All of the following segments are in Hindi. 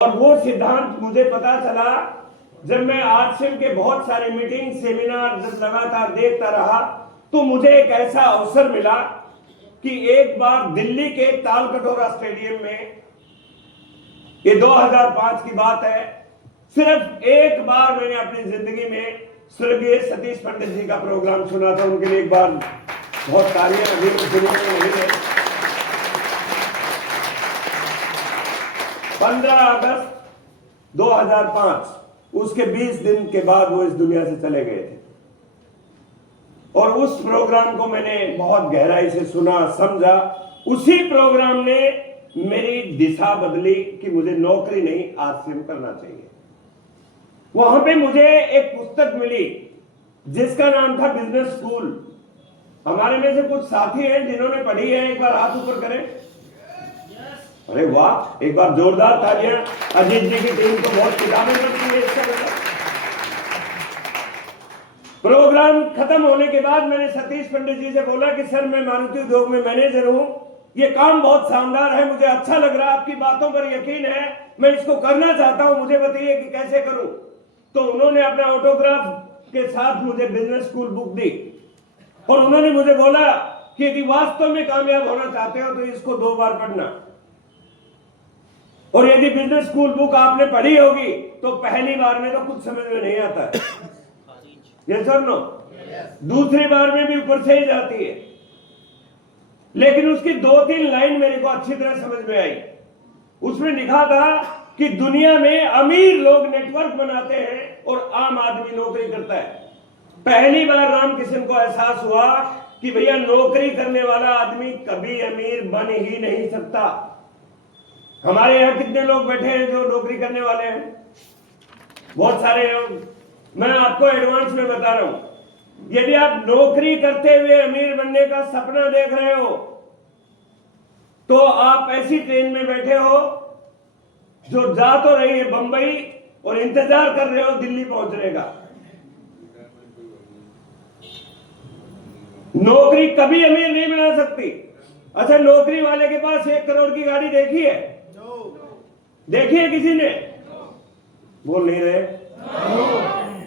और वो सिद्धांत मुझे पता चला जब मैं आरसीएम के बहुत सारे मीटिंग सेमिनार जब लगातार देखता रहा, तो मुझे एक ऐसा अवसर मिला कि एक बार दिल्ली के तालकटोरा स्टेडियम में, ये 2005 की बात है, सिर्फ एक बार मैंने अपनी जिंदगी में स्वर्गीय सतीश पंडित जी का प्रोग्राम सुना था। उनके लिए एक बार बहुत तालियां अभी सुनने में नहीं है। 15 अगस्त 2005, उसके 20 दिन के बाद वो इस दुनिया से चले गए थे। और उस प्रोग्राम को मैंने बहुत गहराई से सुना, समझा। उसी प्रोग्राम ने मेरी दिशा बदली कि मुझे नौकरी नहीं, आरसीएम करना चाहिए। वहां पे मुझे एक पुस्तक मिली जिसका नाम था बिजनेस स्कूल। हमारे में से कुछ साथी हैं जिन्होंने पढ़ी है, एक बार हाथ ऊपर करें। अरे वाह, एक बार जोरदार तालियां। अजीत जी की टीम को बहुत किताबें पढ़ती है इसका मतलब। प्रोग्राम खत्म होने के बाद मैंने सतीश पंडित जी से बोला कि सर, मैं मारुति उद्योग में मैनेजर हूं, ये काम बहुत शानदार है, मुझे अच्छा लग रहा है, आपकी बातों पर यकीन है, मैं इसको करना चाहता हूं, मुझे बताइए कि कैसे करूं। तो उन्होंने अपना ऑटोग्राफ के साथ मुझे बिजनेस स्कूल बुक दी और उन्होंने मुझे बोला कि यदि वास्तव में कामयाब होना चाहते हो तो इसको 2 बार पढ़ना, और यदि बिजनेस स्कूल बुक आपने पढ़ी होगी तो पहली बार में तो कुछ समझ में नहीं आता है, यस और नो? दूसरी बार में भी ऊपर से ही जाती है, लेकिन उसकी 2-3 लाइन मेरे को अच्छी तरह समझ में आई। उसमें लिखा था कि दुनिया में अमीर लोग नेटवर्क बनाते हैं और आम आदमी नौकरी करता है। पहली बार रामकिशन को एहसास हुआ कि भैया, नौकरी करने वाला आदमी कभी अमीर बन ही नहीं सकता। हमारे यहां कितने लोग बैठे हैं जो नौकरी करने वाले हैं? बहुत सारे लोग। मैं आपको एडवांस में बता रहा हूं, यदि आप नौकरी करते हुए अमीर बनने का सपना देख रहे हो तो आप ऐसी ट्रेन में बैठे हो जो जा तो रही है बंबई और इंतजार कर रहे हो दिल्ली पहुंचने का। नौकरी कभी अमीर नहीं बना सकती। अच्छा, नौकरी वाले के पास 1 करोड़ की गाड़ी देखी है? देखी है किसी ने? बोल नहीं रहे।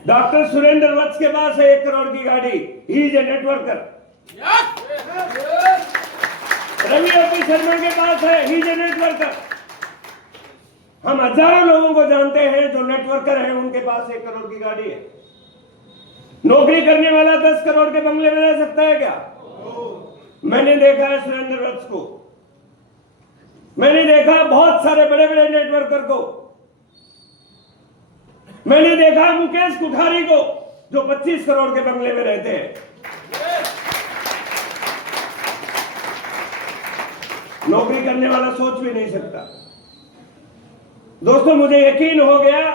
डॉक्टर सुरेंद्र वत्स के पास है 1 करोड़ की गाड़ी, he is a networker. Ravi अपी शर्मा के पास है, ही इज ए नेटवर्कर। हम हजारों लोगों को जानते हैं जो नेटवर्कर हैं, उनके पास 1 करोड़ की गाड़ी है। नौकरी करने वाला 10 करोड़ के बंगले में रह सकता है क्या? मैंने देखा है सुरेंद्र वत्स को, मैंने देखा बहुत सारे बड़े बड़े नेटवर्कर को, मैंने देखा मुकेश कुठारी को जो 25 करोड़ के बंगले में रहते हैं। नौकरी करने वाला सोच भी नहीं सकता। दोस्तों, मुझे यकीन हो गया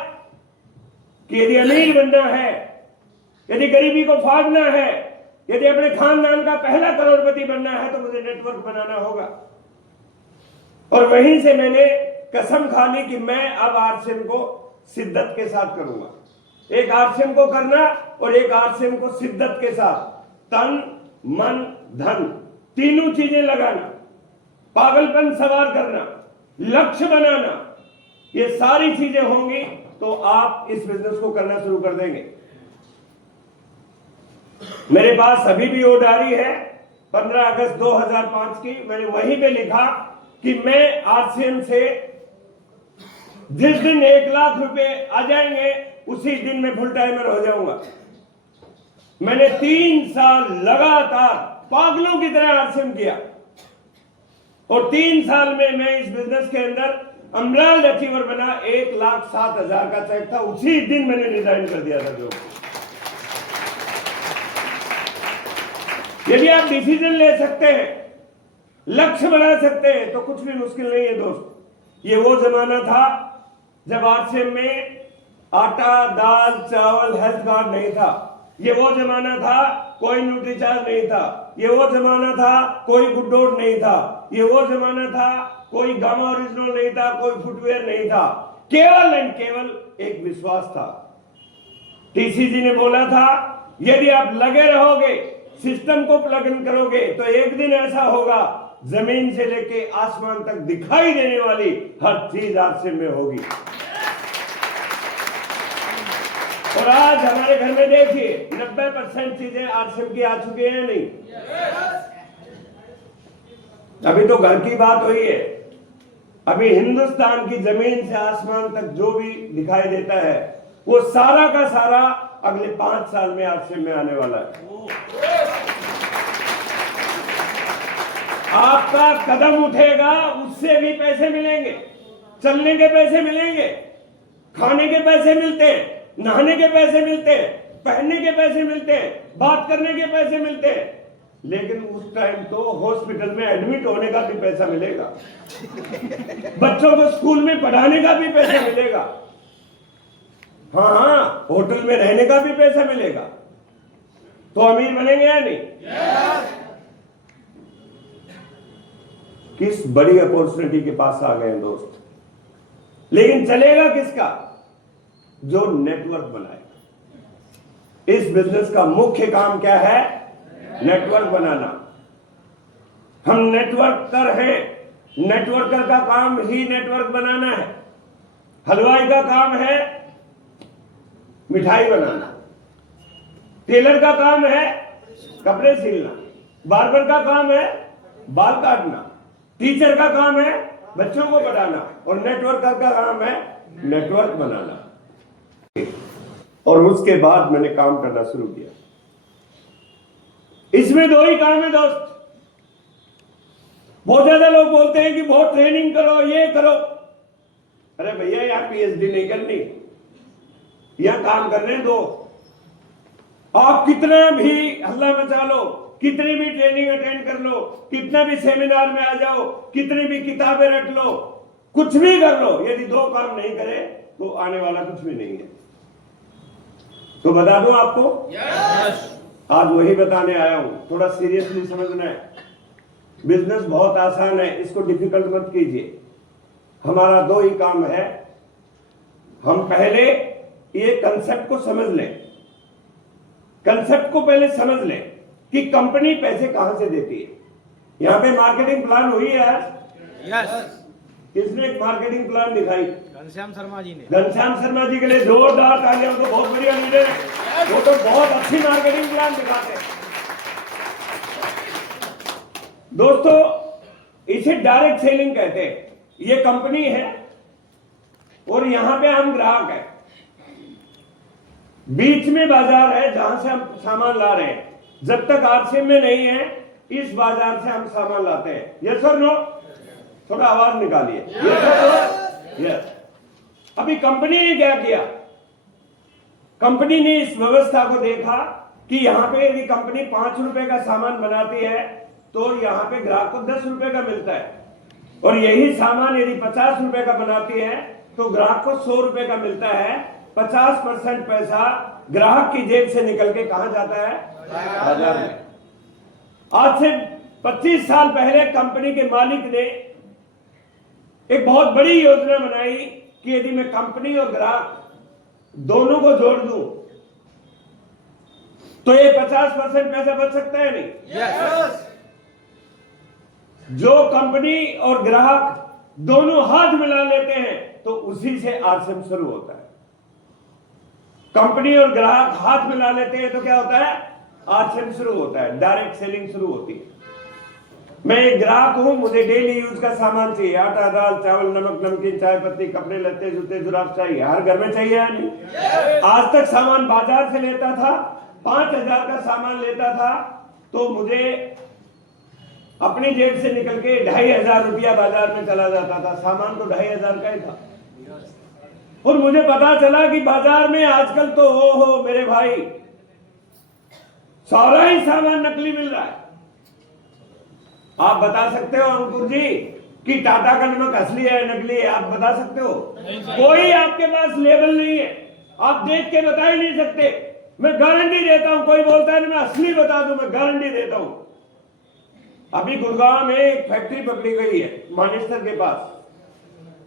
कि यदि अमीर बनना है, यदि गरीबी को फाड़ना है, यदि अपने खानदान का पहला करोड़पति बनना है तो मुझे नेटवर्क बनाना होगा। और वहीं से मैंने कसम खा ली कि मैं अब आरसीएम को शिद्दत के साथ करूंगा। एक आरसीएम को करना और एक आरसीएम को शिद्दत के साथ, तन मन धन तीनों चीजें लगाना, पागलपन सवार करना, लक्ष्य बनाना, ये सारी चीजें होंगी तो आप इस बिजनेस को करना शुरू कर देंगे। मेरे पास अभी भी वो डायरी है 15 अगस्त 2005 की। मैंने वहीं पे लिखा कि मैं आरसीएम से जिस दिन 1 लाख रुपए आ जाएंगे उसी दिन मैं फुल टाइमर हो जाऊंगा। मैंने 3 साल लगातार पागलों की तरह आरसीएम किया और 3 साल में मैं इस बिजनेस के अंदर अमलाल अचीवर बना। 1,07,000 का चेक था, उसी दिन मैंने रिजाइन कर दिया था। जो यदि आप डिसीजन ले सकते हैं, लक्ष्य बना सकते हैं तो कुछ भी मुश्किल नहीं है दोस्त। ये वो जमाना था जब आरसीएम में आटा दाल चावल हेल्थ कार्ड नहीं था। ये वो जमाना था कोई न्यूट्रीचार्ज नहीं था। ये वो जमाना था कोई गुडडोट नहीं था। ये वो जमाना था कोई गामा ओरिजिनल नहीं था, कोई फुटवेयर नहीं था। केवल एंड केवल एक विश्वास था। टीसीजी ने बोला था, यदि आप लगे रहोगे, सिस्टम को प्लग इन करोगे तो एक दिन ऐसा होगा जमीन से लेके आसमान तक दिखाई देने वाली हर चीज आरसीएम में होगी। और आज हमारे घर में देखिए 90% चीजें आरसीएम की आ चुकी हैं, नहीं? अभी तो घर की बात हुई है, अभी हिंदुस्तान की जमीन से आसमान तक जो भी दिखाई देता है वो सारा का सारा अगले 5 साल में आरसीएम में आने वाला है। आपका कदम उठेगा उससे भी पैसे मिलेंगे, चलने के पैसे मिलेंगे, खाने के पैसे मिलते हैं, नहाने के पैसे मिलते हैं, पहनने के पैसे मिलते हैं, बात करने के पैसे मिलते हैं, लेकिन उस टाइम तो हॉस्पिटल में एडमिट होने का भी पैसा मिलेगा, बच्चों को स्कूल में पढ़ाने का भी पैसा मिलेगा, हाँ, होटल में रहने का भी पैसा मिलेगा। तो अमीर बनेंगे या नहीं? किस बड़ी अपॉर्चुनिटी के पास आ गए हैं दोस्त। लेकिन चलेगा किसका? जो नेटवर्क बनाएगा। इस बिजनेस का मुख्य काम क्या है? नेटवर्क बनाना। हम नेटवर्कर हैं, नेटवर्कर का काम ही नेटवर्क बनाना है। हलवाई का काम है मिठाई बनाना, टेलर का काम है कपड़े सिलना, बार्बर का काम है बाल काटना, टीचर का काम है बच्चों को पढ़ाना, और नेटवर्कर का काम है नेटवर्क बनाना। और उसके बाद मैंने काम करना शुरू किया। इसमें 2 ही काम है दोस्त। बहुत ज्यादा लोग बोलते हैं कि बहुत ट्रेनिंग करो, ये करो। अरे भैया, यहां पीएचडी नहीं करनी, यहां काम करने दो। आप कितना भी हल्ला मचा लो, कितनी भी ट्रेनिंग अटेंड कर लो, कितना भी सेमिनार में आ जाओ, कितनी भी किताबें रट लो, कुछ भी कर लो, यदि 2 काम नहीं करे तो आने वाला कुछ भी नहीं है। तो बता दूं आपको? आज वही बताने आया हूं। थोड़ा सीरियसली समझना है। बिजनेस बहुत आसान है, इसको डिफिकल्ट मत कीजिए। हमारा 2 ही काम है। हम पहले ये कंसेप्ट को समझ लें, कंसेप्ट को पहले समझ लें कि कंपनी पैसे कहां से देती है। यहां पे मार्केटिंग प्लान हुई है आज? यस। किसने एक मार्केटिंग प्लान दिखाई? घनश्याम शर्मा जी ने। घनश्याम शर्मा जी के लिए जोरदार तालियां। तो बहुत बढ़िया लीडर है, वो तो बहुत अच्छी मार्केटिंग प्लान दिखाते हैं। दोस्तों, इसे डायरेक्ट सेलिंग कहते हैं। ये कंपनी है और यहां पे हम ग्राहक हैं। बीच में बाजार है जहां से हम सामान ला रहे हैं। जब तक आरसीएम में नहीं है, इस बाजार से हम सामान लाते हैं। यस और नो? थोड़ा आवाज निकालिए। यस और नो? यस। अभी कंपनी ने क्या किया? कंपनी ने इस व्यवस्था को देखा कि यहां पे यदि कंपनी 5 रुपए का सामान बनाती है तो यहां पे ग्राहक को 10 रुपए का मिलता है, और यही सामान यदि 50 रुपए का बनाती है तो ग्राहक को 100 रुपए का मिलता है। 50% पैसा ग्राहक की जेब से निकल के कहां जाता है? बाजार में। आज से 25 साल पहले कंपनी के मालिक ने एक बहुत बड़ी योजना बनाई कि यदि मैं कंपनी और ग्राहक दोनों को जोड़ दूं तो ये 50% पैसा बच सकता है, नहीं? यस। जो कंपनी और ग्राहक दोनों हाथ मिला लेते हैं तो उसी से आरसीएम शुरू होता है। कंपनी और ग्राहक हाथ मिला लेते हैं तो क्या होता है? आरसीएम शुरू होता है, डायरेक्ट सेलिंग शुरू होती है। मैं एक ग्राहक हूं, मुझे डेली यूज का सामान चाहिए। आटा, दाल, चावल, नमक, नमकीन, चाय पत्ती, कपड़े लत्ते, जूते, जुराब चाहिए। हर घर में चाहिए या नहीं? आज तक सामान बाजार से लेता था, 5,000 का सामान लेता था तो मुझे अपनी जेब से निकल के 2,500 रुपया बाजार में चला जाता था। सामान तो 2,500 का ही था। और मुझे पता चला कि बाजार में आजकल तो हो मेरे भाई, सारा ही सामान नकली मिल रहा है। आप बता सकते हो अंकुर जी कि टाटा का नमक असली है नकली है? आप बता सकते हो? कोई आपके पास लेबल नहीं है, आप देख के बता ही नहीं सकते। मैं गारंटी देता हूं, कोई बोलता है मैं असली बता दूं, मैं गारंटी देता हूं। अभी गुड़गांव में एक फैक्ट्री पकड़ी गई है मानेसर के पास,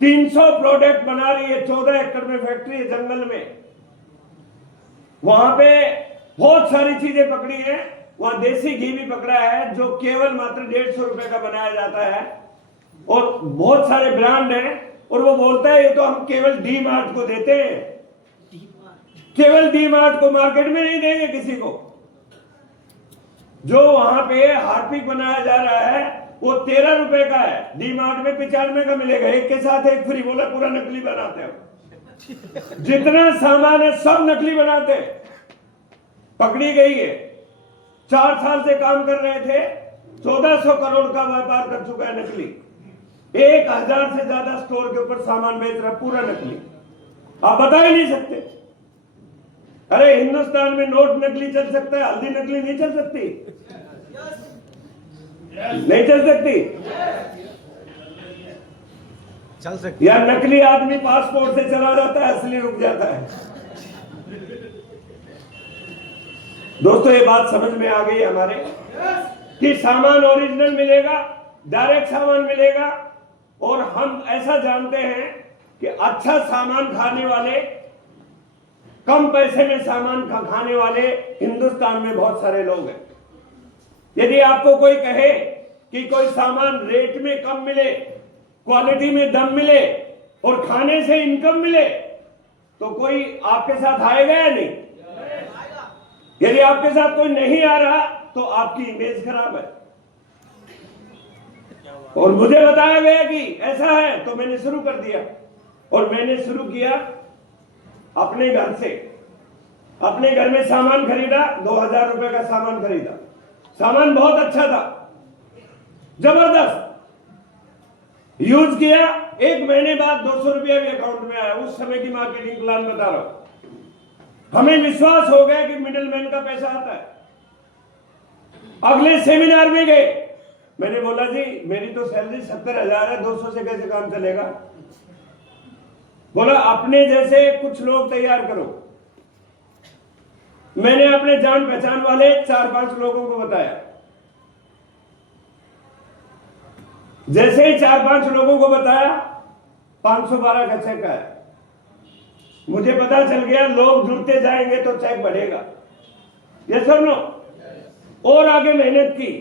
300 प्रोडक्ट बना रही है। 14 एकड़ में फैक्ट्री है, जंगल में। वहां पे बहुत सारी चीजें पकड़ी हैं वहां देसी घी भी पकड़ा है जो केवल मात्र 150 रुपए का बनाया जाता है, और बहुत सारे ब्रांड हैं, और वो बोलता है ये तो हम केवल डी मार्ट को देते हैं। केवल डी मार्ट को, मार्केट में नहीं देंगे किसी को। जो वहां पे हार्पिक बनाया जा रहा है वो 13 रुपए का है, डी मार्ट में 95 का मिलेगा, एक के साथ एक फ्री। बोला पूरा नकली बनाते हो। जितना सामान है सब नकली बनाते हैं। पकड़ी गई है, 4 साल से काम कर रहे थे, 1400 करोड़ का व्यापार कर चुका है नकली। 1000 से ज्यादा स्टोर के ऊपर सामान बेच रहा, पूरा नकली। आप बता ही नहीं सकते। अरे हिंदुस्तान में नोट नकली चल सकता है, हल्दी नकली नहीं चल सकती? नहीं चल सकती? चल सकती। या नकली आदमी पासपोर्ट से चला जाता है, असली रुक जाता है। दोस्तों ये बात समझ में आ गई हमारे कि सामान ओरिजिनल मिलेगा, डायरेक्ट सामान मिलेगा, और हम ऐसा जानते हैं कि अच्छा सामान खाने वाले, कम पैसे में सामान खाने वाले हिंदुस्तान में बहुत सारे लोग हैं। यदि आपको कोई कहे कि कोई सामान रेट में कम मिले, क्वालिटी में दम मिले और खाने से इनकम मिले, तो कोई आपके साथ आएगा या नहीं? यदि आपके साथ कोई नहीं आ रहा तो आपकी इमेज खराब है। और मुझे बताया गया कि ऐसा है, तो मैंने शुरू कर दिया। और मैंने शुरू किया अपने घर से। अपने घर में सामान खरीदा, 2000 रुपए का सामान खरीदा। सामान बहुत अच्छा था, जबरदस्त। यूज किया, 1 महीने बाद 200 रुपया भी अकाउंट में आया। उस समय की मार्केटिंग प्लान बता रहा हूं। हमें विश्वास हो गया कि मिडिलमैन का पैसा आता है। अगले सेमिनार में गए, मैंने बोला जी मेरी तो सैलरी 70,000 है, 200 से कैसे काम चलेगा? बोला अपने जैसे कुछ लोग तैयार करो। मैंने अपने जान पहचान वाले 4-5 लोगों को बताया। जैसे ही 4-5 लोगों को बताया, 512 का चेक आया। मुझे पता चल गया लोग जुड़ते जाएंगे तो चेक बढ़ेगा। ये सर नो। और आगे मेहनत की।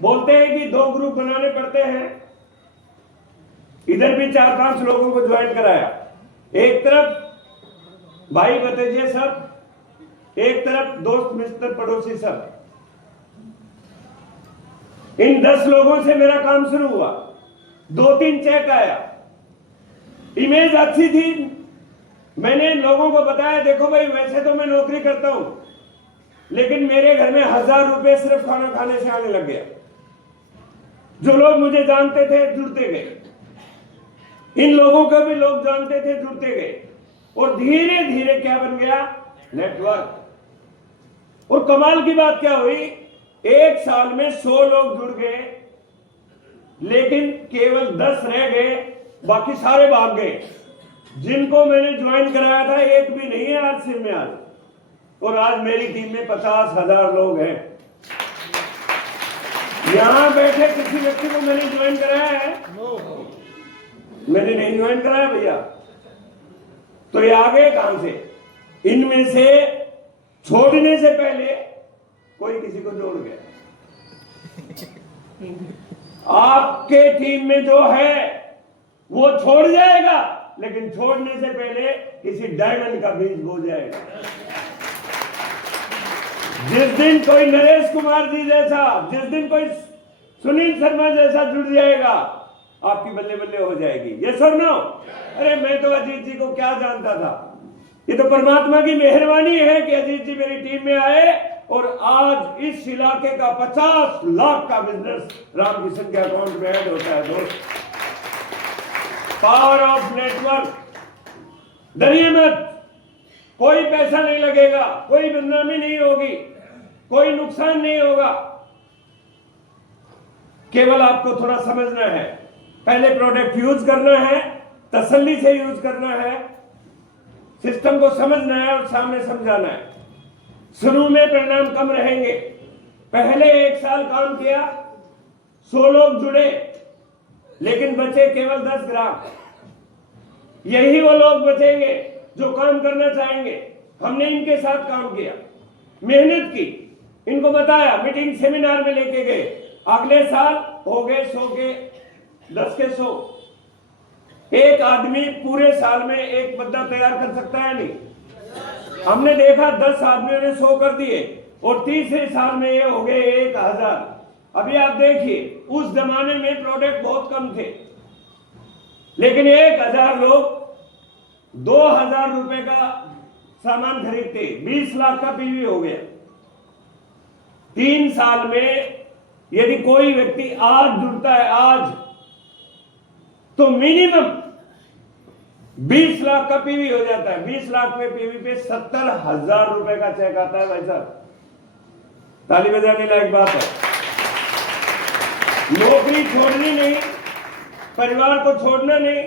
बोलते हैं कि 2 ग्रुप बनाने पड़ते हैं। इधर भी 4-5 लोगों को ज्वाइन कराया। एक तरफ भाई भतीजे सब, एक तरफ दोस्त मित्र पड़ोसी सब। इन 10 लोगों से मेरा काम शुरू हुआ। 2-3 चेक आया। इमेज अच्छी थी। मैंने लोगों को बताया देखो भाई वैसे तो मैं नौकरी करता हूं, लेकिन मेरे घर में 1000 रुपए सिर्फ खाना खाने से आने लग गया। जो लोग मुझे जानते थे जुड़ते गए, इन लोगों को भी लोग जानते थे जुड़ते गए, और धीरे धीरे क्या बन गया? नेटवर्क। और कमाल की बात क्या हुई, 1 साल में 100 लोग जुड़ गए, लेकिन केवल 10 रह गए, बाकी सारे भाग गए। जिनको मैंने ज्वाइन कराया था एक भी नहीं है आज सिर में आज। और आज मेरी टीम में 50,000 लोग हैं। यहां बैठे किसी व्यक्ति को मैंने ज्वाइन कराया है? मैंने नहीं ज्वाइन कराया भैया। तो ये आ गए कहां से? इनमें से छोड़ने से पहले कोई किसी को जोड़ गया। आपके टीम में जो है वो छोड़ जाएगा, लेकिन छोड़ने से पहले किसी डायमंड का बीज बो जाएगा। जिस दिन कोई नरेश कुमार जी जैसा, जिस दिन कोई सुनील शर्मा जैसा जुड़ जाएगा, आपकी बल्ले बल्ले हो जाएगी। ये सर नो। अरे मैं तो अजीत जी को क्या जानता था। ये तो परमात्मा की मेहरबानी है कि अजीत जी मेरी टीम में आए, और आज इस इलाके का 50 लाख का बिजनेस रामकिशन के अकाउंट में ऐड होता है। दोस्त, पावर ऑफ नेटवर्क। डरिए मत, कोई पैसा नहीं लगेगा, कोई बदनामी नहीं होगी, कोई नुकसान नहीं होगा। केवल आपको थोड़ा समझना है। पहले प्रोडक्ट यूज करना है, तसल्ली से यूज करना है, सिस्टम को समझना है और सामने समझाना है। शुरू में परिणाम कम रहेंगे। पहले 1 साल काम किया, 100 लोग जुड़े, लेकिन बचे केवल 10 ग्राहक। यही वो लोग बचेंगे जो काम करना चाहेंगे। हमने इनके साथ काम किया, मेहनत की, इनको बताया, मीटिंग सेमिनार में लेके गए। अगले साल हो गए 100 के 10 के 100। एक आदमी पूरे साल में एक बंदा तैयार कर सकता है नहीं। हमने देखा 10 आदमियों ने 100 कर दिए और तीसरे साल में ये हो गए 1000। अभी आप देखिए, उस जमाने में प्रोडक्ट बहुत कम थे, लेकिन 1000 लोग 2000 रुपए का सामान खरीदते, 20 लाख का पीवी हो गया। 3 साल में यदि कोई व्यक्ति आज जुड़ता है आज, तो मिनिमम 20 लाख का पीवी हो जाता है। 20 लाख में पीवी पे 70,000 रुपए का चेक आता है भाई साहब। ताली बजाने लायक बात है। नौकरी छोड़नी नहीं, परिवार को छोड़ना नहीं,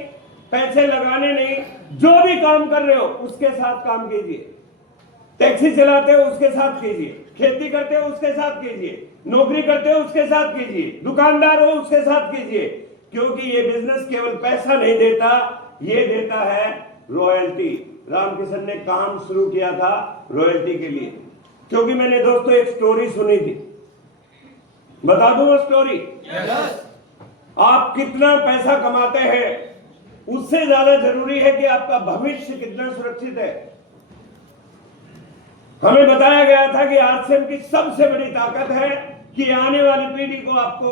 पैसे लगाने नहीं, जो भी काम कर रहे हो उसके साथ काम कीजिए। टैक्सी चलाते हो उसके साथ कीजिए, खेती करते हो उसके साथ कीजिए, नौकरी करते हो उसके साथ कीजिए, दुकानदार हो उसके साथ कीजिए, क्योंकि ये बिजनेस केवल पैसा नहीं देता, ये देता है रॉयल्टी। रामकिशन ने काम शुरू किया था रॉयल्टी के लिए, क्योंकि मैंने दोस्तों एक स्टोरी सुनी थी, बता दूं वो स्टोरी। आप कितना पैसा कमाते हैं उससे ज्यादा जरूरी है कि आपका भविष्य कितना सुरक्षित है। हमें बताया गया था कि आरसीएम की सबसे बड़ी ताकत है कि आने वाली पीढ़ी को आपको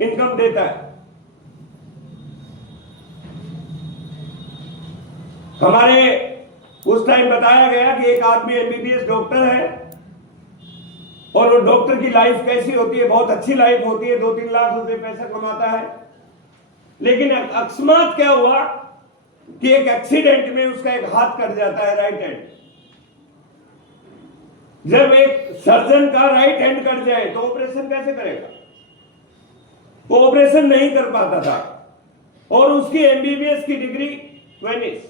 इनकम देता है। हमारे उस टाइम बताया गया कि एक आदमी एमबीबीएस डॉक्टर है और वो डॉक्टर की लाइफ कैसी होती है, बहुत अच्छी लाइफ होती है, 2-3 लाख रुपए पैसा कमाता है। लेकिन अकस्मात क्या हुआ कि एक एक्सीडेंट में उसका एक हाथ कट जाता है, राइट हैंड। जब एक सर्जन का राइट हैंड कट जाए तो ऑपरेशन कैसे करेगा? वो ऑपरेशन नहीं कर पाता था और उसकी एमबीबीएस की डिग्री वेनिस।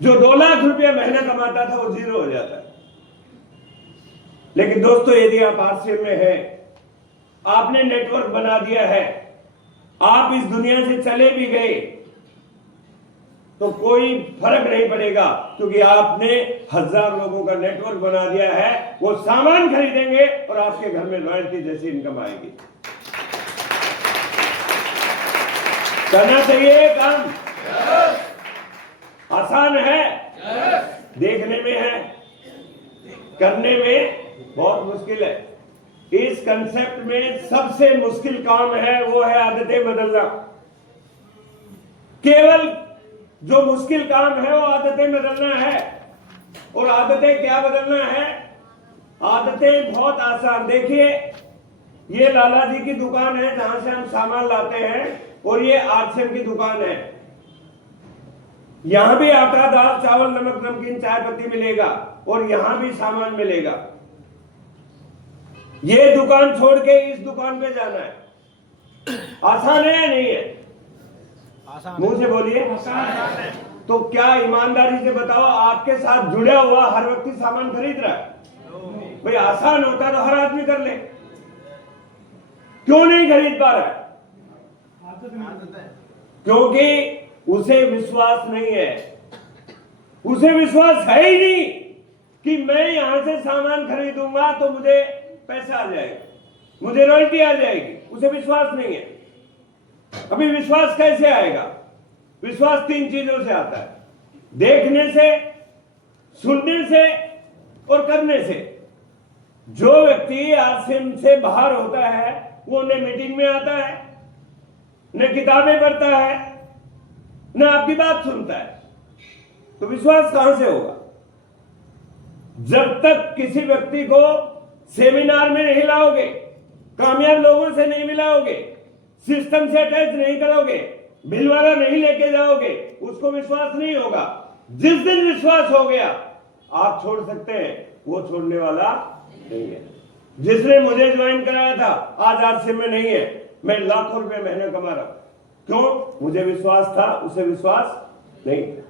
जो 2 लाख रुपया महीना कमाता था वो जीरो हो जाता है। लेकिन दोस्तों, यदि आप आरसीएम में हैं, आपने नेटवर्क बना दिया है, आप इस दुनिया से चले भी गए तो कोई फर्क नहीं पड़ेगा, क्योंकि आपने 1000 लोगों का नेटवर्क बना दिया है। वो सामान खरीदेंगे और आपके घर में रॉयल्टी जैसी इनकम आएगी। करना चाहिए काम, आसान है, देखने में है, करने में बहुत मुश्किल है। इस कंसेप्ट में सबसे मुश्किल काम है वो है आदतें बदलना। केवल जो मुश्किल काम है वो आदतें बदलना है। और आदतें क्या बदलना है? आदतें बहुत आसान। देखिए, ये लाला जी की दुकान है जहां से हम सामान लाते हैं और ये आरसीएम की दुकान है। यहां भी आटा, दाल, चावल, नमक, नमकीन, चाय पत्ती मिलेगा और यहां भी सामान मिलेगा। ये दुकान छोड़ के इस दुकान पे जाना है। आसान है या नहीं है? मुंह से बोलिए। तो क्या ईमानदारी से बताओ, आपके साथ जुड़ा हुआ हर व्यक्ति सामान खरीद रहा है? भाई आसान होता तो हर आदमी कर ले, क्यों नहीं खरीद पा रहा है? क्योंकि उसे विश्वास नहीं है। उसे विश्वास है ही नहीं कि मैं यहां से सामान खरीदूंगा तो मुझे पैसा आ जाएगा, मुझे रॉयल्टी आ जाएगी। उसे विश्वास नहीं है। अभी विश्वास कैसे आएगा? विश्वास 3 चीजों से आता है, देखने से, सुनने से और करने से। जो व्यक्ति आरसीएम से बाहर होता है वो न मीटिंग में आता है, न किताबें पढ़ता है, न आपकी बात सुनता है, तो विश्वास कहां से होगा? जब तक किसी व्यक्ति को सेमिनार में नहीं लाओगे, कामयाब लोगों से नहीं मिलाओगे, सिस्टम से अटैच नहीं करोगे, भिलवाड़ा नहीं लेके जाओगे, उसको विश्वास नहीं होगा। जिस दिन विश्वास हो गया आप छोड़ सकते हैं, वो छोड़ने वाला नहीं है। जिसने मुझे ज्वाइन कराया था आज आरसीएम में नहीं है, मैं लाखों रुपए महीने कमा रहा हूं। क्यों? मुझे विश्वास था, उसे विश्वास नहीं था।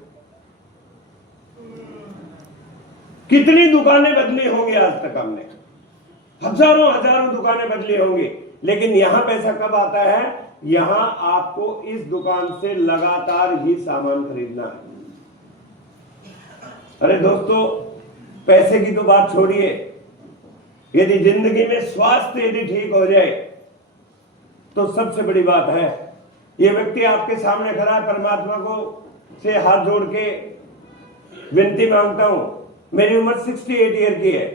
कितनी दुकानें बदली होंगी आज तक हमने, हजारों दुकानें बदली होंगी, लेकिन यहां पैसा कब आता है? यहां आपको इस दुकान से लगातार ही सामान खरीदना है। अरे दोस्तों, पैसे की तो बात छोड़िए, यदि जिंदगी में स्वास्थ्य यदि ठीक हो जाए तो सबसे बड़ी बात है। ये व्यक्ति आपके सामने खड़ा है, परमात्मा को से हाथ जोड़ के विनती मांगता हूं। मेरी उम्र 68 ईयर की है,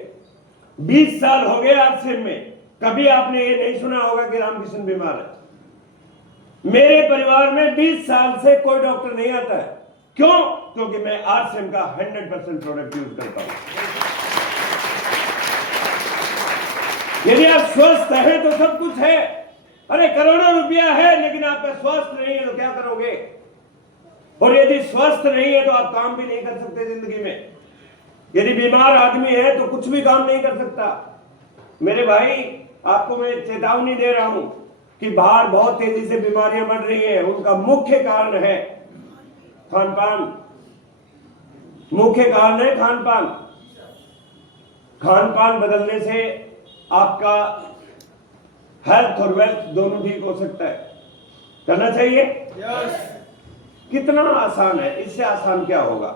20 साल हो गए आरसीएम में। कभी आपने ये नहीं सुना होगा कि रामकिशन बीमार है। मेरे परिवार में 20 साल से कोई डॉक्टर नहीं आता है। क्यों? क्योंकि मैं आरसीएम का 100% प्रोडक्ट यूज करता हूं। यदि आप स्वस्थ हैं तो सब कुछ है। अरे करोड़ों रुपया है लेकिन आप में स्वस्थ नहीं है तो क्या करोगे? और यदि स्वस्थ नहीं है तो आप काम भी नहीं कर सकते जिंदगी में। यदि बीमार आदमी है तो कुछ भी काम नहीं कर सकता। मेरे भाई, आपको मैं चेतावनी दे रहा हूं कि बाहर बहुत तेजी से बीमारियां बढ़ रही हैं। उनका मुख्य कारण है खान पान। मुख्य कारण है खान पान। खान पान बदलने से आपका हेल्थ और वेल्थ दोनों ठीक हो सकता है। करना चाहिए। कितना आसान है, इससे आसान क्या होगा?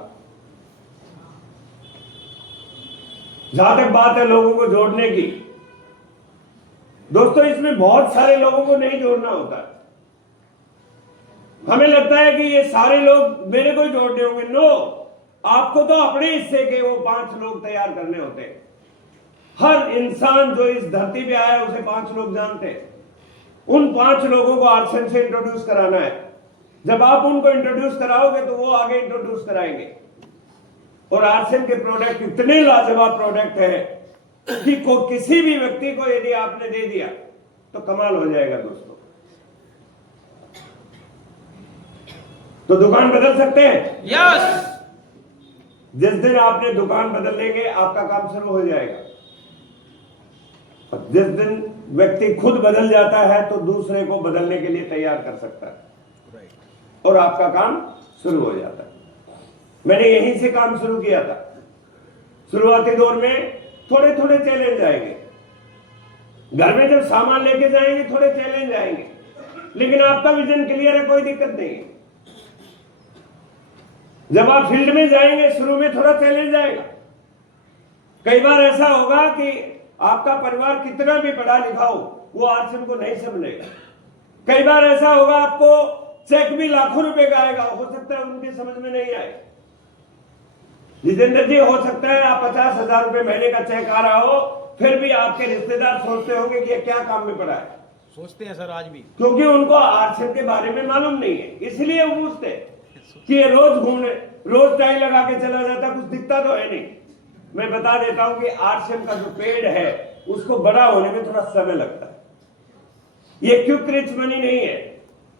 जहां तक बात है लोगों को जोड़ने की, दोस्तों इसमें बहुत सारे लोगों को नहीं जोड़ना होता। हमें लगता है कि ये सारे लोग मेरे को ही जोड़ने होंगे। नो, आपको तो अपने हिस्से के वो 5 लोग तैयार करने होते हैं। हर इंसान जो इस धरती पे आया उसे 5 लोग जानते हैं। उन 5 लोगों को आरसीएम से इंट्रोड्यूस कराना है। जब आप उनको इंट्रोड्यूस कराओगे तो वो आगे इंट्रोड्यूस कराएंगे। और आरसीएम के प्रोडक्ट इतने लाजवाब प्रोडक्ट है कि किसी भी व्यक्ति को यदि आपने दे दिया तो कमाल हो जाएगा दोस्तों। तो दुकान बदल सकते हैं। यस। जिस दिन आपने दुकान बदल लेंगे आपका काम शुरू हो जाएगा। जिस दिन व्यक्ति खुद बदल जाता है तो दूसरे को बदलने के लिए तैयार कर सकता है और आपका काम शुरू हो जाता है। मैंने यहीं से काम शुरू किया था। शुरुआती दौर में थोड़े थोड़े चैलेंज आएंगे, घर में जब सामान लेके जाएंगे थोड़े चैलेंज आएंगे, लेकिन आपका विजन क्लियर है, कोई दिक्कत नहीं है। जब आप फील्ड में जाएंगे शुरू में थोड़ा चैलेंज आएगा। कई बार ऐसा होगा कि आपका परिवार कितना भी पढ़ा लिखा हो वो आरसीएम को नहीं समझेगा। कई बार ऐसा होगा आपको चेक भी लाखों रुपए का आएगा, हो सकता है उनके समझ में नहीं आए। जितेंद्र जी, हो सकता है आप 50,000 रुपए महीने का चेक आ रहा हो, फिर भी आपके रिश्तेदार सोचते होंगे कि ये क्या काम में पड़ा है। सोचते हैं सर आज भी, क्योंकि उनको आरसीएम के बारे में मालूम नहीं है, इसलिए वो पूछते कि ये रोज घूमने, रोज टाई लगा के चला जाता, कुछ दिखता तो है नहीं। मैं बता देता हूं कि आरसीएम का जो पेड़ है उसको बड़ा होने में थोड़ा समय लगता है। ये क्विक रिच मनी नहीं है।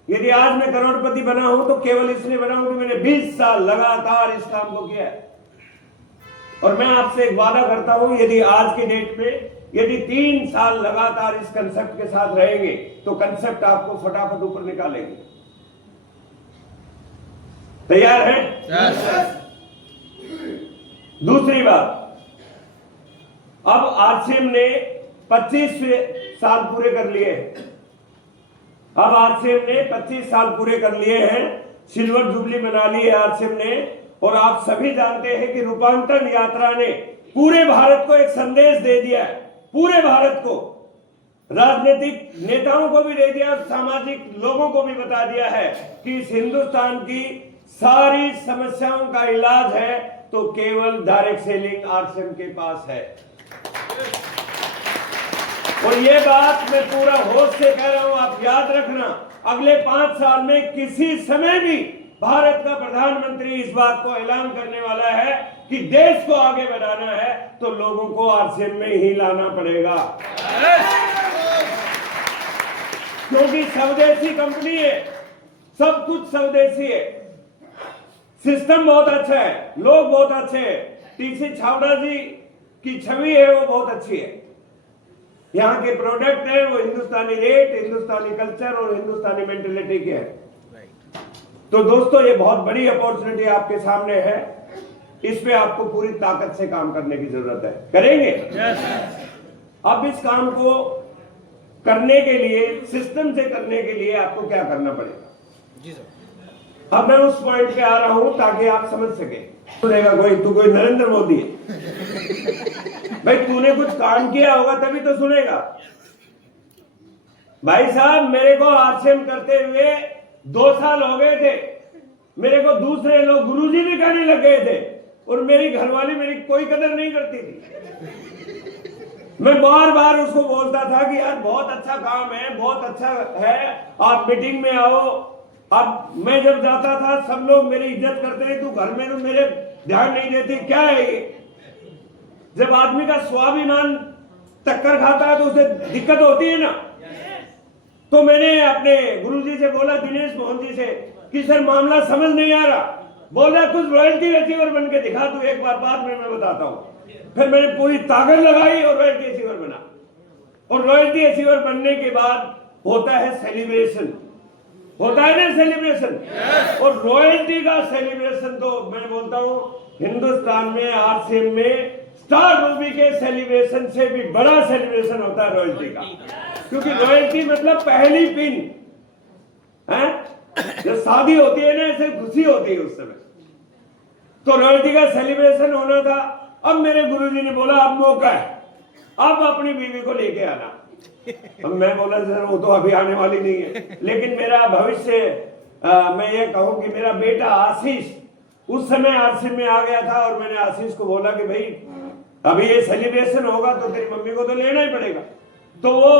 यदि आज मैं करोड़पति बना हूं तो केवल इसलिए बना हूं कि मैंने 20 साल लगातार इस काम को किया है। और मैं आपसे एक वादा करता हूं, यदि आज के डेट में यदि 3 साल लगातार इस कंसेप्ट के साथ रहेंगे तो कंसेप्ट आपको फटाफट ऊपर निकालेंगे। तैयार हैं? यस। दूसरी बात, अब आरसीएम ने 25 साल पूरे कर लिए हैं। अब आरसीएम ने 25 साल पूरे कर लिए हैं, सिल्वर जुबली मना ली है आरसीएम ने। और आप सभी जानते हैं कि रूपांतरण यात्रा ने पूरे भारत को एक संदेश दे दिया है, पूरे भारत को, राजनीतिक नेताओं को भी दे दिया और सामाजिक लोगों को भी बता दिया है कि इस हिंदुस्तान की सारी समस्याओं का इलाज है तो केवल डायरेक्ट सेलिंग आरसीएम के पास है। और ये बात मैं पूरा होश से कह रहा हूं, आप याद रखना, अगले 5 साल में किसी समय भी भारत का प्रधानमंत्री इस बात को ऐलान करने वाला है कि देश को आगे बढ़ाना है तो लोगों को आरसीएम में ही लाना पड़ेगा। क्योंकि स्वदेशी कंपनी है, सब कुछ स्वदेशी है, सिस्टम बहुत अच्छा है, लोग बहुत अच्छे हैं, टीसी छावड़ा जी की छवि है वो बहुत अच्छी है, यहाँ के प्रोडक्ट है वो हिंदुस्तानी रेट, हिंदुस्तानी कल्चर और हिंदुस्तानी मेंटेलिटी के है। तो दोस्तों ये बहुत बड़ी अपॉर्चुनिटी आपके सामने है, इस पे आपको पूरी ताकत से काम करने की जरूरत है। करेंगे? अब इस काम को करने के लिए, सिस्टम से करने के लिए आपको क्या करना पड़ेगा? जी सर। अब मैं उस पॉइंट पे आ रहा हूं ताकि आप समझ सके। सुनेगा कोई, तू कोई नरेंद्र मोदी है? भाई तूने कुछ काम किया होगा तभी तो सुनेगा। भाई साहब मेरे को आरसीएम करते हुए 2 साल हो गए थे। मेरे को दूसरे लोग गुरुजी भी कहने लग गए थे और मेरी घरवाली मेरी कोई कदर नहीं करती थी। मैं बार बार उसको बोलता था कि यार बहुत अच्छा काम है, बहुत अच्छा है, आप मीटिंग में आओ। अब मैं जब जाता था सब लोग मेरी इज्जत करते हैं, तू घर में तो मेरे ध्यान नहीं देती, क्या है ये? जब आदमी का स्वाभिमान टक्कर खाता है तो उसे दिक्कत होती है ना। तो मैंने अपने गुरुजी से बोला, दिनेश मोहन जी से, कि सर मामला समझ नहीं आ रहा। बोल रहा कुछ रॉयल्टी रिसीवर बन के दिखा तू एक बार, बाद में मैं बताता हूं। फिर मैंने पूरी ताकत लगाई और रॉयल्टी रिसीवर बना। और रॉयल्टी रिसीवर बनने के बाद होता है सेलिब्रेशन, होता है ना सेलिब्रेशन। और रॉयल्टी का सेलिब्रेशन तो मैं बोलता हूं हिंदुस्तान में आरसीएम में स्टार मूवी के सेलिब्रेशन से भी बड़ा सेलिब्रेशन होता है रॉयल्टी का। क्योंकि रॉयल्टी मतलब पहली पिन है। जब शादी होती है ना ऐसे खुशी होती है उस समय, तो रॉयल्टी का सेलिब्रेशन होना था। अब मेरे गुरुजी ने बोला अब मौका है, अब अपनी बीवी को लेके आना। अब मैं बोला सर वो तो अभी आने वाली नहीं है, लेकिन मेरा भविष्य मैं ये कहूं कि मेरा बेटा आशीष उस समय आरसीएम में आ गया था। और मैंने आशीष को बोला कि भाई अभी ये सेलिब्रेशन होगा तो तेरी मम्मी को तो लेना ही पड़ेगा। तो वो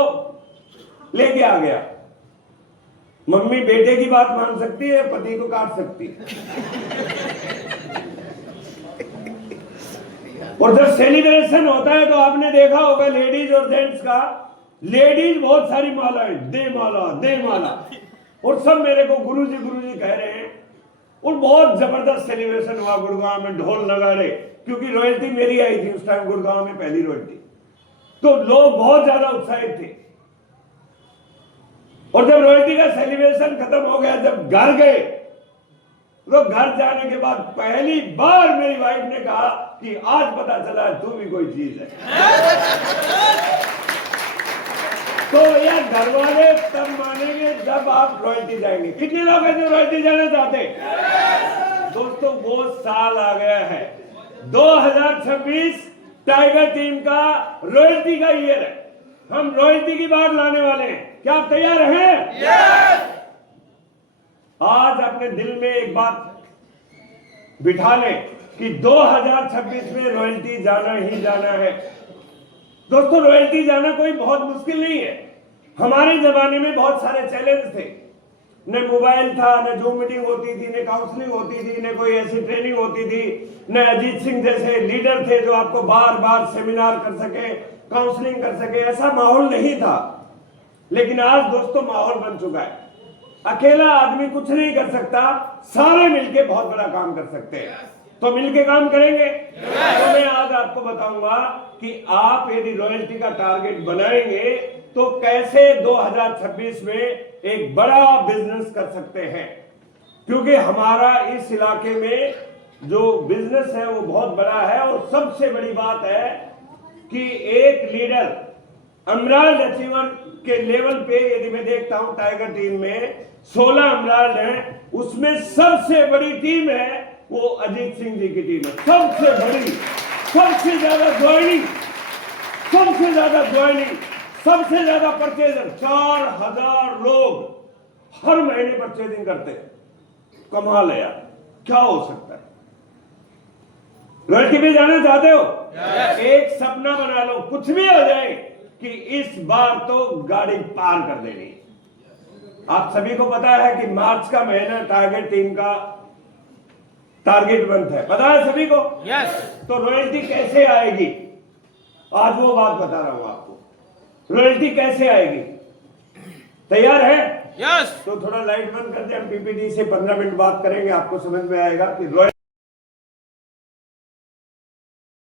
लेके आ गया। मम्मी बेटे की बात मान सकती है, पति को काट सकती है। और जब सेलिब्रेशन होता है तो आपने देखा होगा लेडीज और जेंट्स का, लेडीज बहुत सारी मालाएं, दे माला दे माला, और सब मेरे को गुरुजी कह रहे हैं। और बहुत जबरदस्त सेलिब्रेशन हुआ गुड़गांव में, ढोल नगाड़े, क्योंकि रॉयल्टी मेरी आई थी उस टाइम गुड़गांव में, पहली रॉयल्टी। तो लोग बहुत ज्यादा उत्साहित थे। और जब रॉयल्टी का सेलिब्रेशन खत्म हो गया, जब घर गए तो घर जाने के बाद पहली बार मेरी वाइफ ने कहा कि आज पता चला तू भी कोई चीज है। तो यार घर वाले तब मानेंगे जब आप रॉयल्टी जाएंगे। कितने लोग हैं जो रॉयल्टी जाना चाहते हैं? दोस्तों वो साल आ गया है 2026, टाइगर टीम का रॉयल्टी का ईयर है। हम रॉयल्टी की बात लाने वाले हैं। क्या आप तैयार हैं? yes! आज अपने दिल में एक बात बिठा लें कि 2026 में रॉयल्टी जाना ही जाना है। दोस्तों रॉयल्टी जाना कोई बहुत मुश्किल नहीं है। हमारे जमाने में बहुत सारे चैलेंज थे, न मोबाइल था, न जूम मीटिंग होती थी, न काउंसलिंग होती थी, न कोई ऐसी ट्रेनिंग होती थी, न अजीत सिंह जैसे लीडर थे जो आपको बार बार सेमिनार कर सके, काउंसलिंग कर सके, ऐसा माहौल नहीं था। लेकिन आज दोस्तों माहौल बन चुका है। अकेला आदमी कुछ नहीं कर सकता, सारे मिलके बहुत बड़ा काम कर सकते हैं। तो मिलके काम करेंगे। तो मैं आज आपको बताऊंगा कि आप यदि रॉयल्टी का टारगेट बनाएंगे तो कैसे 2026 में एक बड़ा बिजनेस कर सकते हैं। क्योंकि हमारा इस इलाके में जो बिजनेस है वो बहुत बड़ा है। और सबसे बड़ी बात है कि एक लीडर एमराल्ड अचीवर के लेवल पे यदि मैं देखता हूं टाइगर टीम में 16 एमराल्ड हैं, उसमें सबसे बड़ी टीम है वो अजीत सिंह जी की टीम है। सबसे बड़ी, सबसे ज्यादा ज्वाइनिंग, सबसे ज्यादा ज्वाइनिंग, सबसे ज्यादा परचेजर। 4000 लोग हर महीने परचेजिंग करते हैं। कमाल है यार, क्या हो सकता है। रॉयल्टी पे जाना चाहते हो? एक सपना बना लो, कुछ भी हो जाए कि इस बार तो गाड़ी पार कर देनी। आप सभी को पता है कि मार्च का महीना टारगेट टीम का टारगेट मंथ है, पता है सभी को? यस। तो रॉयल्टी कैसे आएगी, आज वो बात बता रहा हूं आपको। रॉयल्टी कैसे आएगी, तैयार है? यस। तो थोड़ा लाइट बंद कर दे, हम पीपीटी से 15 मिनट बात करेंगे, आपको समझ में आएगा कि रॉयल्टी